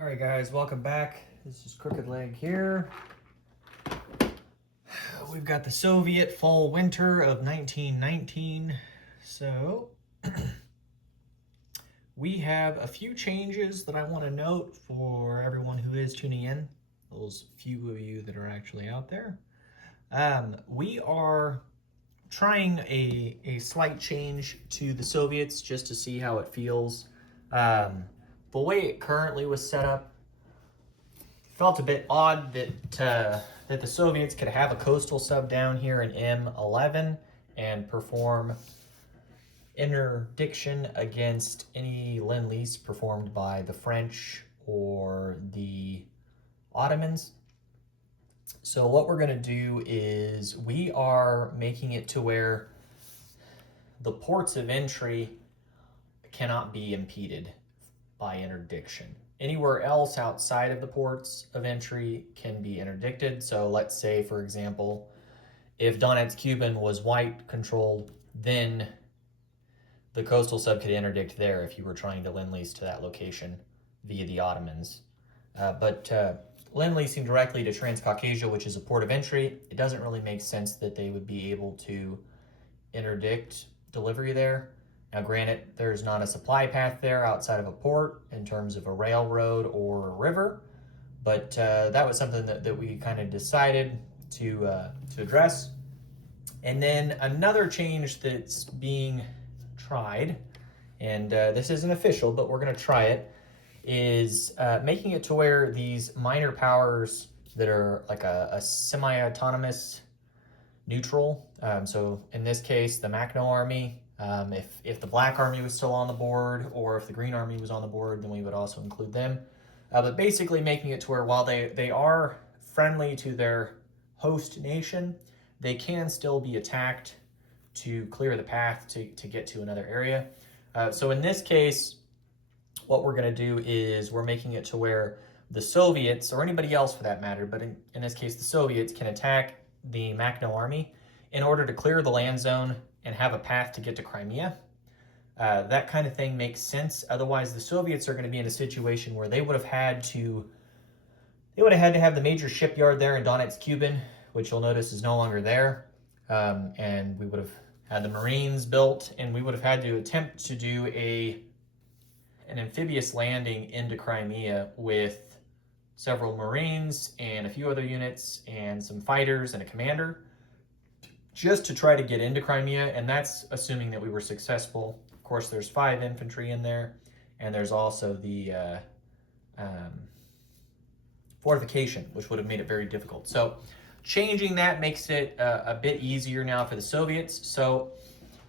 All right, guys, welcome back. This is Crooked Leg here. We've got the Soviet Fall Winter of 1919. So we have a few changes that I want to note for everyone who is tuning in, those few of you that are actually out there. We are trying a slight change to the Soviets just to see how it feels. The way it currently was set up, felt a bit odd that the Soviets could have a coastal sub down here in M11 and perform interdiction against any Lend-Lease performed by the French or the Ottomans. So what we're going to do is we are making it to where the ports of entry cannot be impeded by interdiction. Anywhere else outside of the ports of entry can be interdicted. So let's say, for example, if Donetsk Cuban was white controlled, then the coastal sub could interdict there if you were trying to Lend-Lease to that location via the Ottomans. But Lend-Leasing directly to Transcaucasia, which is a port of entry, it doesn't really make sense that they would be able to interdict delivery there. Now, granted, there's not a supply path there outside of a port in terms of a railroad or a river, but that was something that we kind of decided to address. And then another change that's being tried, and this isn't official, but we're going to try it, is making it to where these minor powers that are like a semi-autonomous neutral, so in this case, the Makhno Army, if the Black Army was still on the board, or if the Green Army was on the board, then we would also include them. But basically making it to where while they are friendly to their host nation, they can still be attacked to clear the path to get to another area. So in this case, what we're going to do is we're making it to where the Soviets, or anybody else for that matter, but in this case the Soviets, can attack the Makhno Army in order to clear the land zone and have a path to get to Crimea. That kind of thing makes sense. Otherwise, the Soviets are going to be in a situation where they would have had to have the major shipyard there in Donetsk Cuban, which you'll notice is no longer there. And we would have had the Marines built, and we would have had to attempt to do an amphibious landing into Crimea with several Marines and a few other units and some fighters and a commander, just to try to get into Crimea, and that's assuming that we were successful. Of course, there's 5 infantry in there, and there's also the fortification, which would have made it very difficult. So changing that makes it a bit easier now for the Soviets. So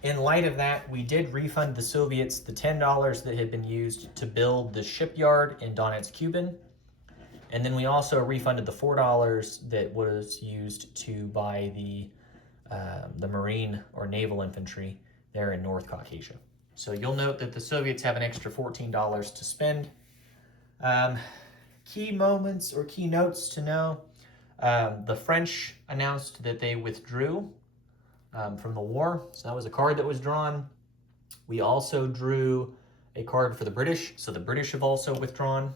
in light of that, we did refund the Soviets the $10 that had been used to build the shipyard in Donetsk Cuban. And then we also refunded the $4 that was used to buy the Marine or naval infantry there in North Caucasia. So you'll note that the Soviets have an extra $14 to spend. Key moments or key notes to know. The French announced that they withdrew from the war. So that was a card that was drawn. We also drew a card for the British. So the British have also withdrawn.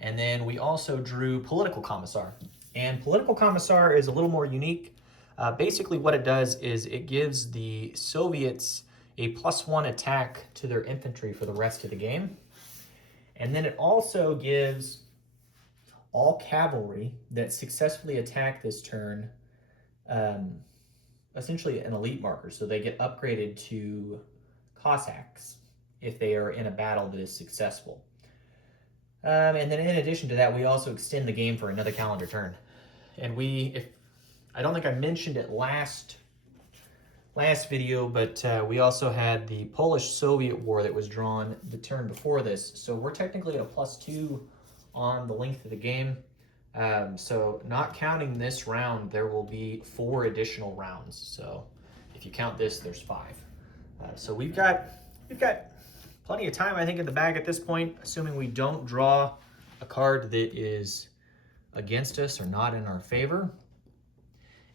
And then we also drew Political Commissar. And Political Commissar is a little more unique. Basically what it does is it gives the Soviets a +1 attack to their infantry for the rest of the game. And then it also gives all cavalry that successfully attack this turn essentially an elite marker. So they get upgraded to Cossacks if they are in a battle that is successful. And then in addition to that, we also extend the game for another calendar turn. And I don't think I mentioned it last video, but we also had the Polish-Soviet War that was drawn the turn before this. So we're technically at a +2 on the length of the game. So not counting this round, there will be 4 additional rounds. So if you count this, there's 5. So we've got plenty of time, I think, in the bag at this point, assuming we don't draw a card that is against us or not in our favor.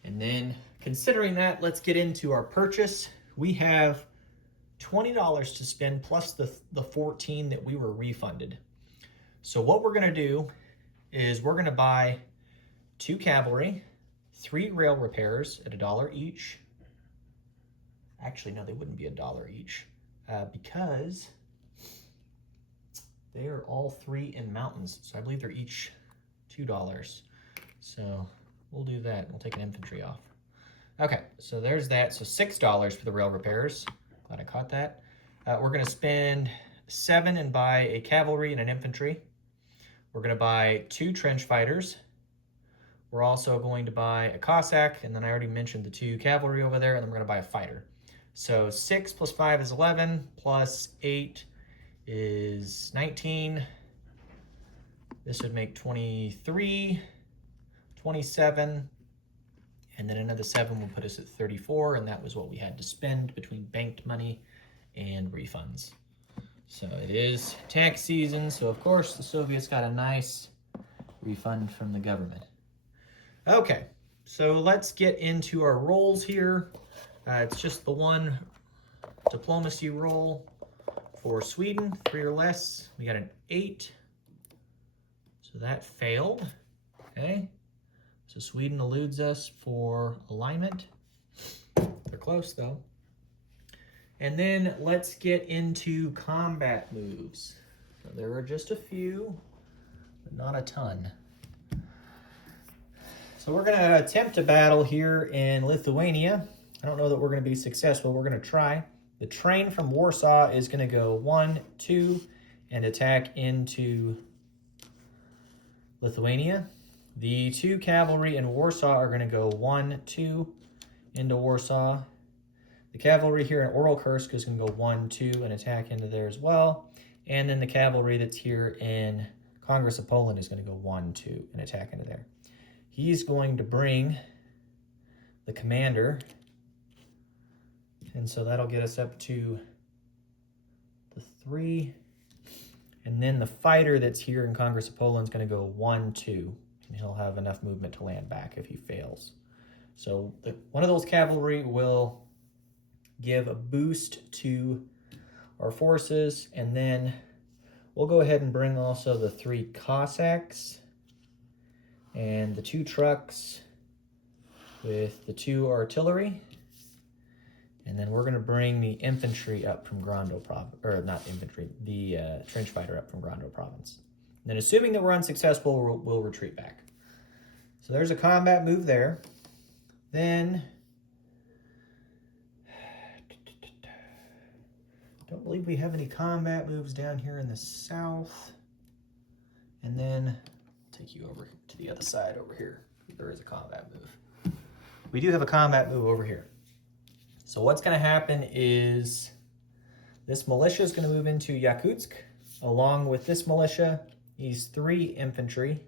And then considering that, let's get into our purchase. We have $20 to spend plus the 14 that we were refunded. So what we're going to do is we're going to buy 2 cavalry, 3 rail repairs at $1 each. Actually, no, they wouldn't be $1 each because they are all 3 in mountains. So I believe they're each $2. So we'll do that. We'll take an infantry off. Okay, so there's that. So $6 for the rail repairs. Glad I caught that. We're going to spend 7 and buy a cavalry and an infantry. We're going to buy 2 trench fighters. We're also going to buy a Cossack, and then I already mentioned the 2 cavalry over there, and then we're going to buy a fighter. So 6 plus 5 is 11, plus 8 is 19. This would make 23, 27, and then another 7 will put us at 34, and that was what we had to spend between banked money and refunds. So it is tax season, so of course the Soviets got a nice refund from the government. Okay, so let's get into our rolls here. It's just the one diplomacy roll for Sweden, 3 or less. We got an 8, so that failed. Okay, so Sweden eludes us for alignment. They're close though. And then let's get into combat moves. So there are just a few, but not a ton. So we're going to attempt a battle here in Lithuania. I don't know that we're going to be successful. We're going to try. The train from Warsaw is going to go 1, 2, and attack into Lithuania. The 2 cavalry in Warsaw are going to go 1, 2 into Warsaw. The cavalry here in Orel-Kursk is going to go 1, 2 and attack into there as well. And then the cavalry that's here in Congress of Poland is going to go 1, 2 and attack into there. He's going to bring the commander. And so that'll get us up to the 3. And then the fighter that's here in Congress of Poland is going to go 1, 2. And he'll have enough movement to land back if he fails. So one of those cavalry will give a boost to our forces. And then we'll go ahead and bring also the 3 Cossacks and the 2 trucks with the 2 artillery. And then we're going to bring the infantry up from Grando Province, or not infantry, the trench fighter up from Grando Province. And then assuming that we're unsuccessful, we'll retreat back. So there's a combat move there. Then, don't believe we have any combat moves down here in the south. And then I'll take you over to the other side over here. There is a combat move. We do have a combat move over here. So what's going to happen is this militia is going to move into Yakutsk. Along with this militia, these 3 infantry.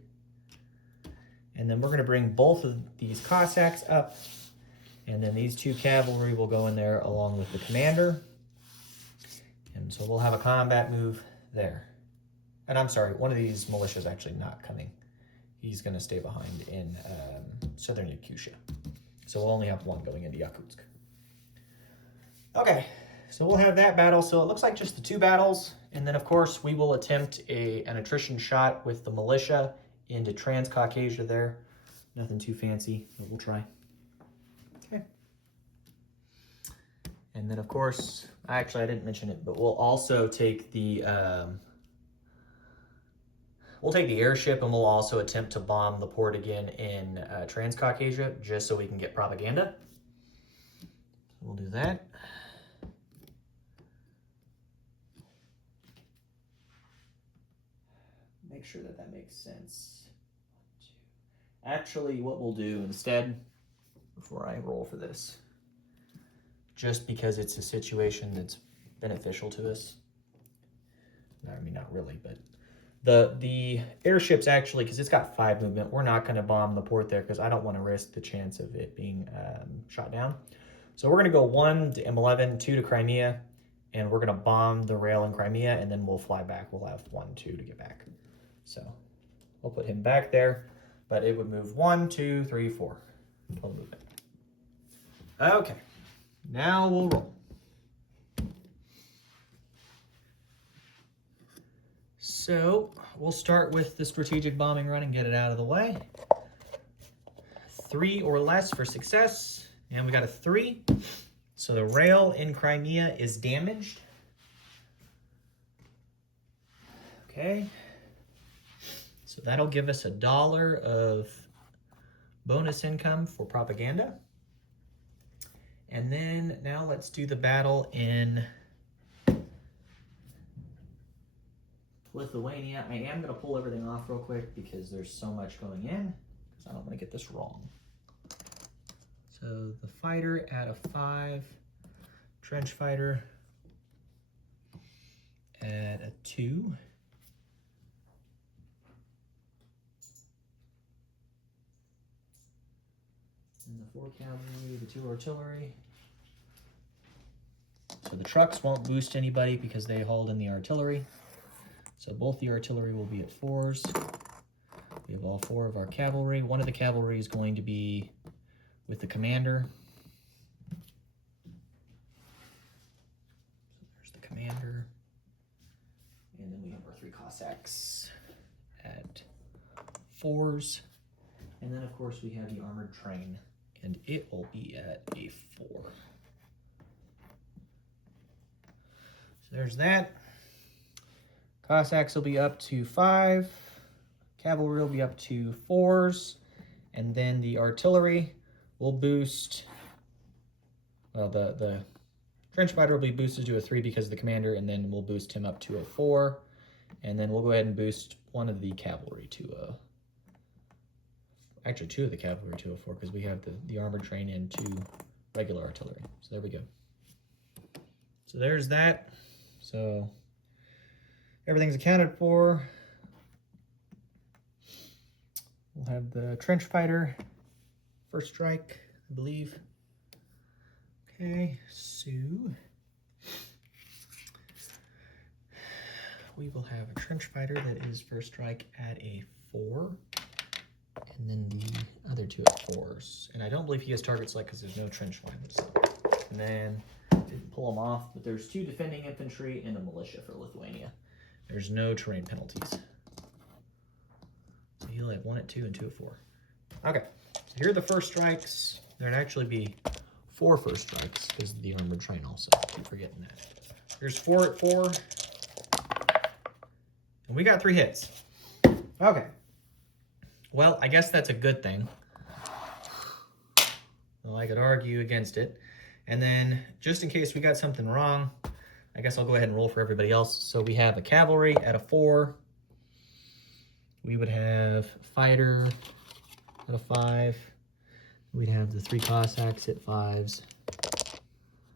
And then we're going to bring both of these Cossacks up. And then these 2 cavalry will go in there along with the commander. And so we'll have a combat move there. And I'm sorry, one of these militia is actually not coming. He's going to stay behind in southern Yakutia. So we'll only have one going into Yakutsk. Okay, so we'll have that battle. So it looks like just the 2 battles. And then, of course, we will attempt an attrition shot with the militia into Transcaucasia there. Nothing too fancy, but we'll try. Okay. And then, of course, actually, I didn't mention it, but we'll also take the airship, and we'll also attempt to bomb the port again in Transcaucasia, just so we can get propaganda. We'll do that. Make sure that that makes sense. Actually, what we'll do instead, before I roll for this, just because it's a situation that's beneficial to us, I mean, not really, but the airship's actually, because it's got 5 movement, we're not going to bomb the port there because I don't want to risk the chance of it being shot down. So we're going to go 1 to M11, 2 to Crimea, and we're going to bomb the rail in Crimea, and then we'll fly back. We'll have 1, 2 to get back. So we'll put him back there, but it would move 1, 2, 3, 4. Total movement. Okay, now we'll roll. So we'll start with the strategic bombing run and get it out of the way. 3 or less for success, and we got a 3. So the rail in Crimea is damaged. Okay, so that'll give us $1 of bonus income for propaganda. And then now let's do the battle in Lithuania. I am going to pull everything off real quick because there's so much going in, because I don't want to get this wrong. So the fighter at a 5, trench fighter at a 2. And the 4 cavalry, the 2 artillery. So the trucks won't boost anybody because they hauled in the artillery. So both the artillery will be at 4s. We have all 4 of our cavalry. One of the cavalry is going to be with the commander. So there's the commander. And then we have our 3 Cossacks at 4s. And then, of course, we have the armored train, and it will be at a 4. So there's that. Cossacks will be up to 5. Cavalry will be up to 4s. And then the artillery will boost. Well, the trench fighter will be boosted to a 3 because of the commander, and then we'll boost him up to a 4. And then we'll go ahead and boost one of the cavalry to a... Actually, 2 of the cavalry to a 4 because we have the armored train and 2 regular artillery. So there we go. So there's that. So everything's accounted for. We'll have the trench fighter, first strike, I believe. Okay, so we will have a trench fighter that is first strike at a 4. And then the other 2 at 4s. And I don't believe he has target select because there's no trench lines. And then, didn't pull them off, but there's 2 defending infantry and a militia for Lithuania. There's no terrain penalties. So he'll have 1 at 2 and 2 at 4. Okay, so here are the first strikes. There'd actually be 4 first strikes because of the armored train also. Keep forgetting that. Here's 4 at 4. And we got 3 hits. Okay. Well, I guess that's a good thing. Well, I could argue against it. And then, just in case we got something wrong, I guess I'll go ahead and roll for everybody else. So we have a cavalry at a 4. We would have fighter at a 5. We'd have the 3 Cossacks at 5s.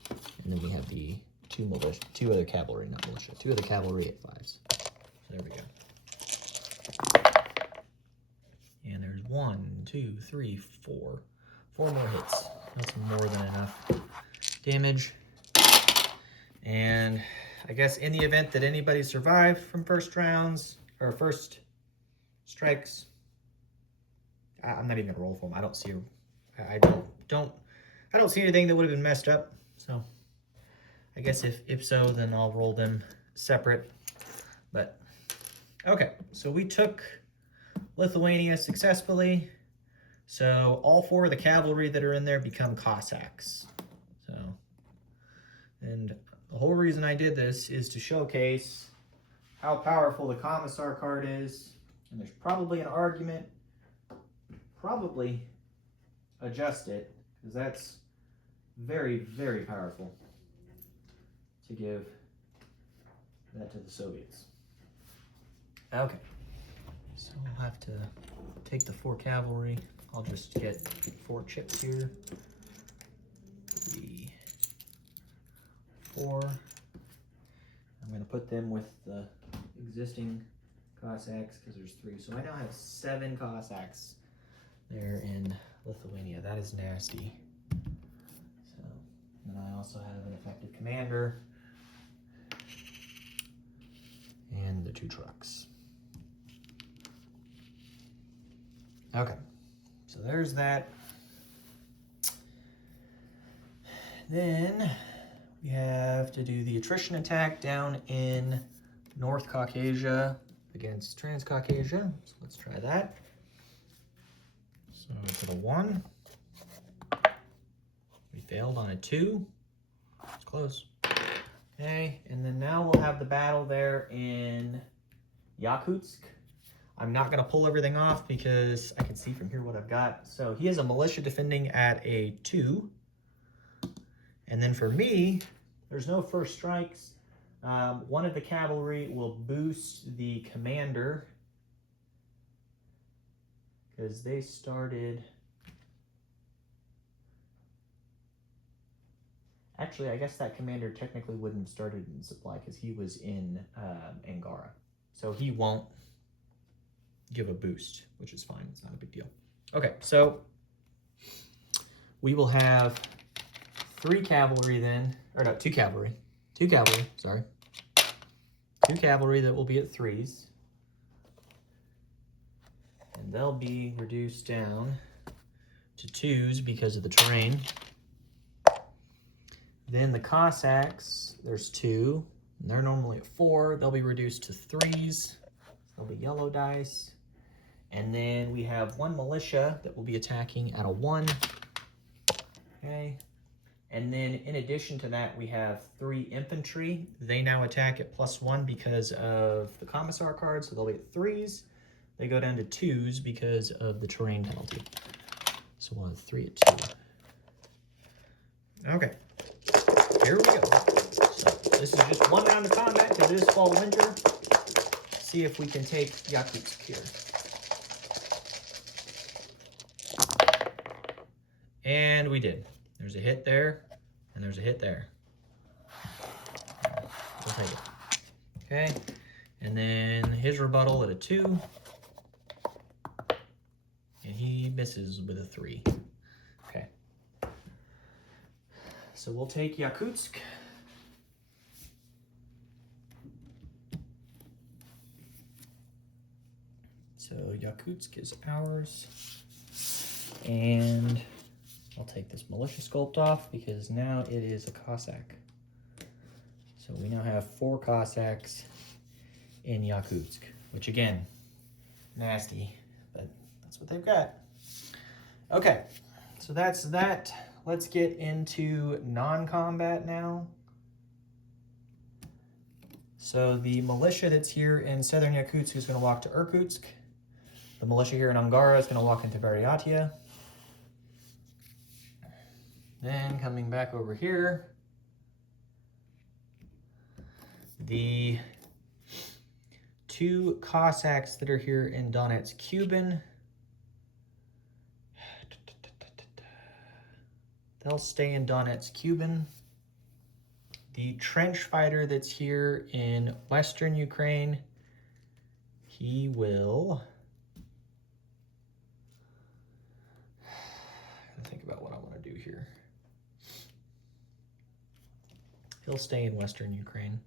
And then we have the 2 other cavalry, not militia. 2 other cavalry at 5s. So there we go. And there's 1, 2, 3, 4. 4 more hits. That's more than enough damage. And I guess in the event that anybody survived from first rounds or first strikes, I'm not even gonna roll for them. I don't see. I don't see anything that would have been messed up. So I guess if so, then I'll roll them separate. But okay, so we took Lithuania successfully. So all 4 of the cavalry that are in there become Cossacks. So, and the whole reason I did this is to showcase how powerful the Commissar card is. And there's probably an argument, probably adjust it, because that's very, very powerful to give that to the Soviets. Okay. So we'll have to take the 4 cavalry. I'll just get 4 chips here. 3, 4. I'm going to put them with the existing Cossacks because there's 3. So I now have 7 Cossacks there in Lithuania. That is nasty. So, and I also have an effective commander and the 2 trucks. Okay, so there's that. Then we have to do the attrition attack down in North Caucasia. against Transcaucasia. So let's try that. So for the 1, we failed on a 2. It's close. Okay, and then now we'll have the battle there in Yakutsk. I'm not going to pull everything off because I can see from here what I've got. So he has a militia defending at a 2. And then for me, there's no first strikes. One of the cavalry will boost the commander because they started... Actually, I guess that commander technically wouldn't have started in supply because he was in Angara. So he won't give a boost, which is fine. It's not a big deal. Okay, so we will have 3 cavalry then, or no, 2 cavalry. 2 cavalry, sorry. 2 cavalry that will be at 3s. And they'll be reduced down to 2s because of the terrain. Then the Cossacks, there's 2, and they're normally at 4. They'll be reduced to 3s. They'll be yellow dice. And then we have 1 militia that will be attacking at a 1. Okay. And then in addition to that, we have 3 infantry. They now attack at +1 because of the Commissar card, so they'll be at 3s. They go down to 2s because of the terrain penalty. So we'll have 3 at 2. Okay. Here we go. So this is just 1 round of combat because it is fall-winter. See if we can take Yakutsk here. And we did. There's a hit there, and there's a hit there. We'll take it. Okay. And then his rebuttal at a 2. And he misses with a 3. Okay. So we'll take Yakutsk. So Yakutsk is ours. And I'll take this militia sculpt off because now it is a Cossack. So we now have 4 Cossacks in Yakutsk, which again, nasty, but that's what they've got. Okay, so that's that. Let's get into non-combat now. So the militia that's here in southern Yakutsk is going to walk to Irkutsk. The militia here in Angara is going to walk into Buryatia. Then coming back over here, the 2 Cossacks that are here in Donetsk Kuban, they'll stay in Donetsk Kuban. The trench fighter that's here in western Ukraine, he will... think about what I want to do here. He'll stay in western Ukraine.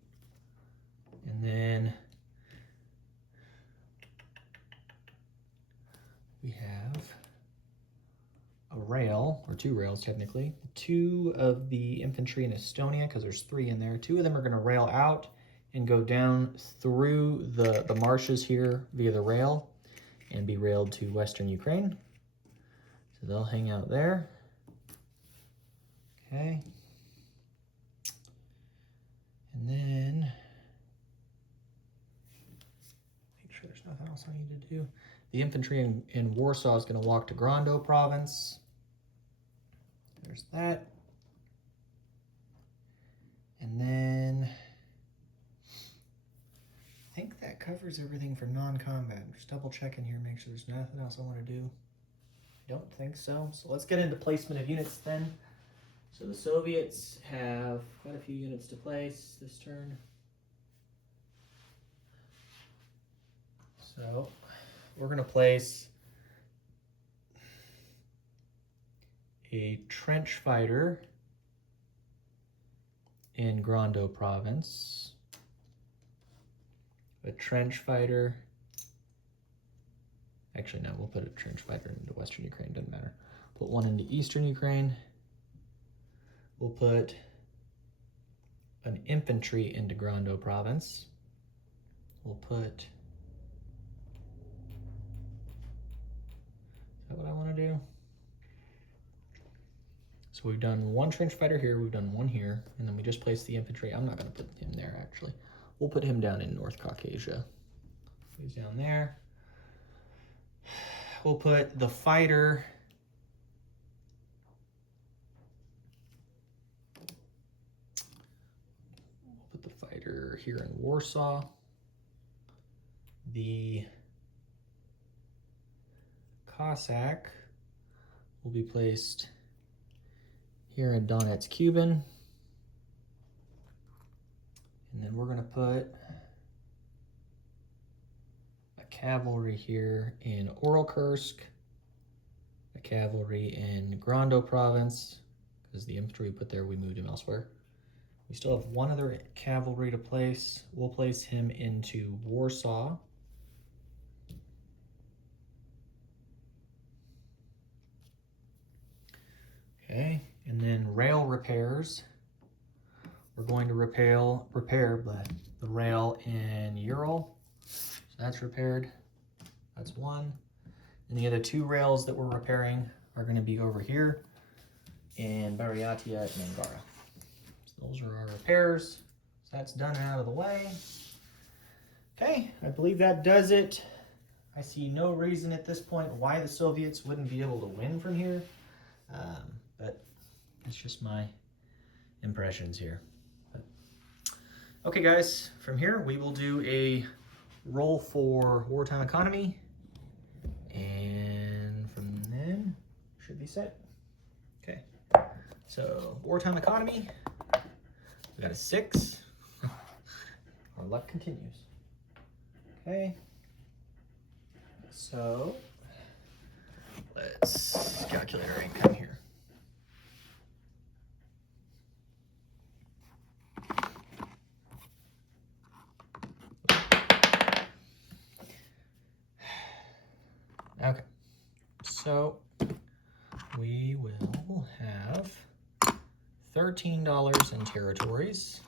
And then we have a rail, or 2 rails technically. 2 of the infantry in Estonia, because there's 3 in there. 2 of them are going to rail out and go down through the marshes here via the rail and be railed to western Ukraine. So they'll hang out there. Okay. And then make sure there's nothing else I need to do. The infantry in Warsaw is going to walk to Grando province. There's that. And then I think that covers everything for non-combat. Just double checking here, make sure there's nothing else I want to do. Don't think so. So let's get into placement of units then. So the Soviets have quite a few units to place this turn. So we're going to place a trench fighter in Grando province, a trench fighter. Actually, no, we'll put a trench fighter into western Ukraine, doesn't matter. Put one into eastern Ukraine. We'll put an infantry into Grando province. We'll put So we've done one trench fighter here, we've done one here, and then we just placed the infantry. I'm not going to put him there, actually. We'll put him down in North Caucasia. He's down there. We'll put the fighter here in Warsaw. The Cossack will be placed here in Donetsk, Cuban. And then we're going to put a cavalry here in Uralkursk, a cavalry in Grando province, because the infantry we put there, we moved him elsewhere. We still have one other cavalry to place. We'll place him into Warsaw. Okay, and then rail repairs. We're going to repair the rail in Ural. So that's repaired. That's one. And the other two rails that we're repairing are going to be over here in Buryatia and Angara. So those are our repairs. So that's done and out of the way. Okay, I believe that does it. I see no reason at this point why the Soviets wouldn't be able to win from here. But it's just my impressions here. But, okay guys, from here we will do a roll for wartime economy, and from then should be set. Okay, so wartime economy, we got a 6. Our luck continues. Okay, so let's calculate our income here. Okay, so we will have $13 in territories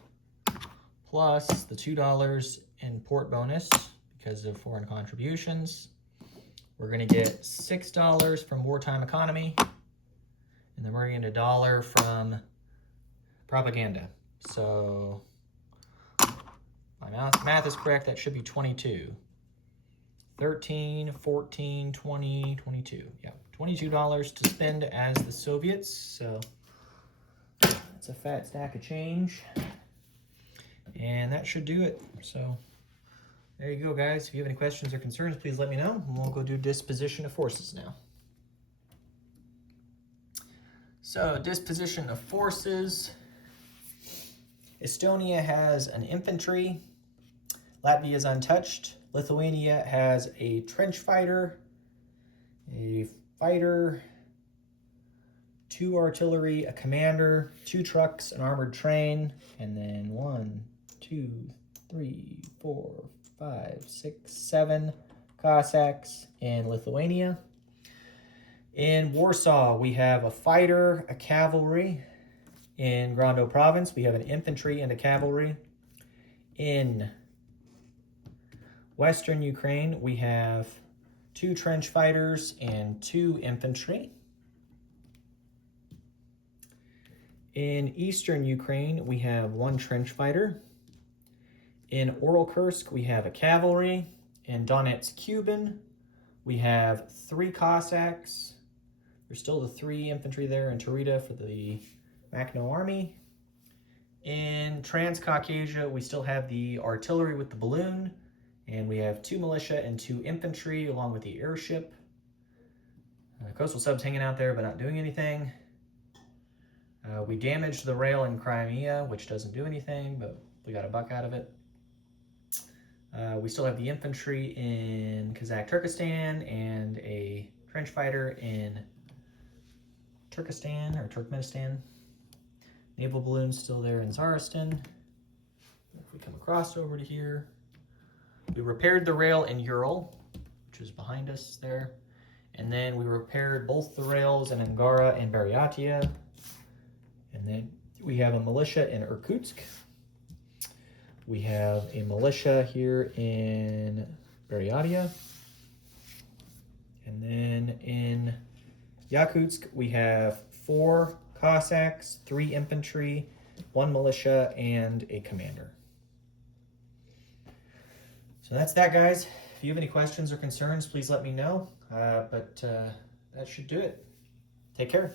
plus the $2 in port bonus because of foreign contributions. We're going to get $6 from wartime economy, and then we're going to get $1 from propaganda. So my math is correct. That should be 22. 13, 14, 20, 22. Yeah, $22 to spend as the Soviets. So that's a fat stack of change. And that should do it. So there you go, guys. If you have any questions or concerns, please let me know. And we'll go do disposition of forces now. So disposition of forces. Estonia has an infantry. Latvia is untouched. Lithuania has a trench fighter, a fighter, 2 artillery, a commander, 2 trucks, an armored train, and then 1, 2, 3, 4, 5, 6, 7 Cossacks in Lithuania. In Warsaw, we have a fighter, a cavalry. In Grando province, we have an infantry and a cavalry. In Western Ukraine, we have 2 trench fighters and 2 infantry. In Eastern Ukraine, we have 1 trench fighter. In Uralkursk, we have a cavalry. In Donetsk, Cuban, we have 3 Cossacks. There's still the 3 infantry there in Tarita for the Makhno Army. In Transcaucasia, we still have the artillery with the balloon. And we have 2 militia and 2 infantry along with the airship. Coastal subs hanging out there but not doing anything. We damaged the rail in Crimea, which doesn't do anything, but we got a buck out of it. We still have the infantry in Kazakh Turkestan and a trench fighter in Turkestan or Turkmenistan. Naval balloons still there in Tsaristan. If we come across over to here, we repaired the rail in Ural, which is behind us there. And then we repaired both the rails in Angara and Buryatia. And then we have a militia in Irkutsk. We have a militia here in Buryatia. And then in Yakutsk, we have 4 Cossacks, 3 infantry, 1 militia, and a commander. So that's that, guys. If you have any questions or concerns, please let me know. But that should do it. Take care.